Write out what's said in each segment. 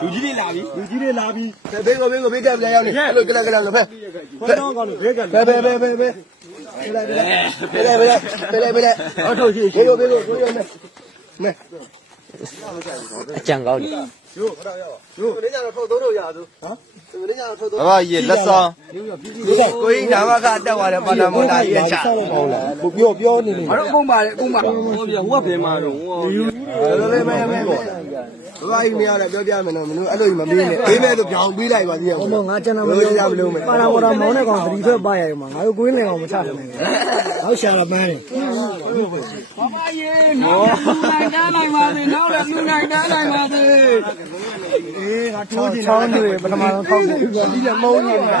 လူကြီးတွေလာပြီဘေးကိုဘေးကပြန်ရောက်နေအဲ့လိုကလကလလို့ဖဲဘဲအော်ထုတ်ရှိဘေးကိုမဲအကြံကောင်းတယ်ဒီညတော့ထုတ်သုံးလို့ရသူဟမ်ဒီညတော့ထုတ်သုံးဘာကြီးလက်ဆောင်ကိုကြီးနာမကတက်သွားတယ်ပါတာမော်တာကြီးချပြောနေနေဘာလို့ကုန်ပါလဲကုန်ပါဟိုပြဟိုကဘယ်မှာတော့မဲဘာကြီးမရလဲပြောပြမယ်နော်မင်းအဲ့လိုကြီးမမေးနဲ့ဘေးမဲ့ဆိုပြောင်းပေးလိုက်ပါသေးရဲ့ဟောငါကျန်တာမလို့ရမလို့ပါတာမော်တာမောင်းတဲ့ကောင်သတိထွက်ပါရရမှာငါတို့ကိုင်းလင်ကောင်မချနိုင်ဘူးဟောရှာလာပန်းနေဘာမရေနောက်လည်းလူနိုင်တန်းနိုင်ပါသေးနောက်လည်းလူနိုင်တန်းနိုင်ပါသေးငါထိုးချင်ချောင်းတွေပထမဆုံးထောက်တယ်ဒီကမုန်းနေတာ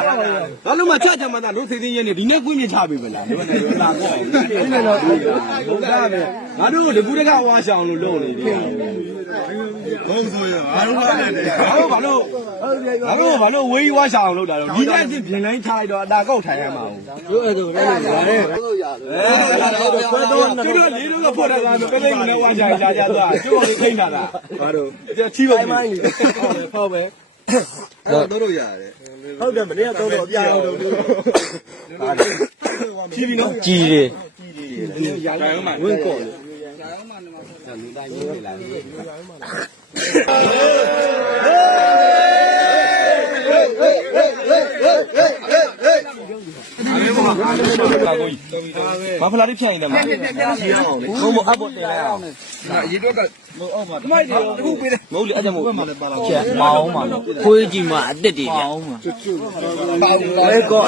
ဘာလို့မှချချမှာတော့သိသိချင်းနေဒီနေ့ကွင်းမြချပြီမလားဒီနေ့လာတော့ဒီနေ့တော့ဘုရားပဲငါတို့ဒီကူတကဝါရှောင်းလို့လုပ်နေတယ်ဘုံဆိုရငါတို့လည်းဘာလို့ဝေးဝါရှောင်းလုပ်တာတော့ဒီနေ့ချင်းပြင်လိုင်းထားလိုက်တော့အတာကောက်ထိုင်ရမှာဟုတ်အဲ့ဒါလည်းရတယ်တို့တို့လေးတို့ကဖို့တာကပဲပဲနဲ့ဝါရှောင်းကြသွားကျိုးလေးထိန်းတာလားဘာတို့ချီးပါမိုင်းဖောက်ပဲအဲ့တို့ရတယ်ဟုတ်တယ်မနေ့ကတော့အပြာရောတို့ချီးပြီနော်ကြည်တယ်ဝင်းကော့လူတိုင်းရေးနေလာဘာဖလာလေးဖြတ်ရင်လည်းမဟုတ်ဘူးအဘောတင်လိုက်အောင်ရေတော့ကမိုက်တယ်အခုပေးတယ်မဟုတ်လေအဲ့ကြောင့်မဟုတ်ချက်မောင်းမှာခွေးကြီးမှာအစ်စ်တွေပြဘဲကော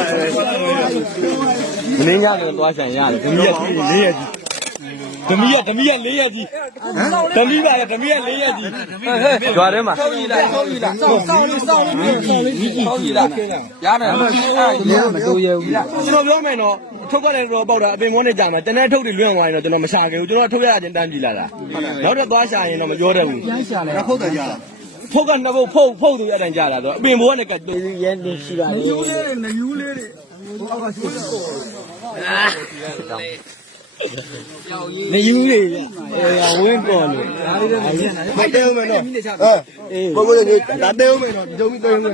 မင်းရတယ်သွားဆိုင်ရတယ်ဒမီးရကြီး4ရက်ကြီးဒမီးရ4ရက်ကြီးဒမီးပါလေဒမီးရ4ရက်ကြီးကြွားထဲမှာစောင်းကြီးလားစောင်းကြီးရတယ်မတိုးရဘူးကျွန်တော်ပြောမယ်နော်ထုတ်ကြတယ်တော့ပေါက်တာအပင်မောနဲ့ကြာမှာတနေ့ထုတ်တွေလွန့်သွားရင်တော့ကျွန်တော်မရှာခဲ့ဘူးကျွန်တော်ထုတ်ရချင်းတန်းပြီလာတာနောက်တော့သွားရှာရင်တော့မပြောတတ်ဘူးပြန်ရှာလဲဖုတ်တယ်ကြလားဖုတ်ကနှစ်ဖုတ်ဖုတ်သူရတဲ့အတိုင်းကြာလာတော့အပင်ဘောနဲ့ကတ်ရဲနေရှိတာလေနယူးလေးတွေအောက်ကရှိတယ်မယူလေဝင်းပေါ်လို့မတဲဦးမယ်နော်ဘုံဘုံလေးဒါတဲဦးမယ်နော်ဒီကြုံပြီးတဲဦးမယ်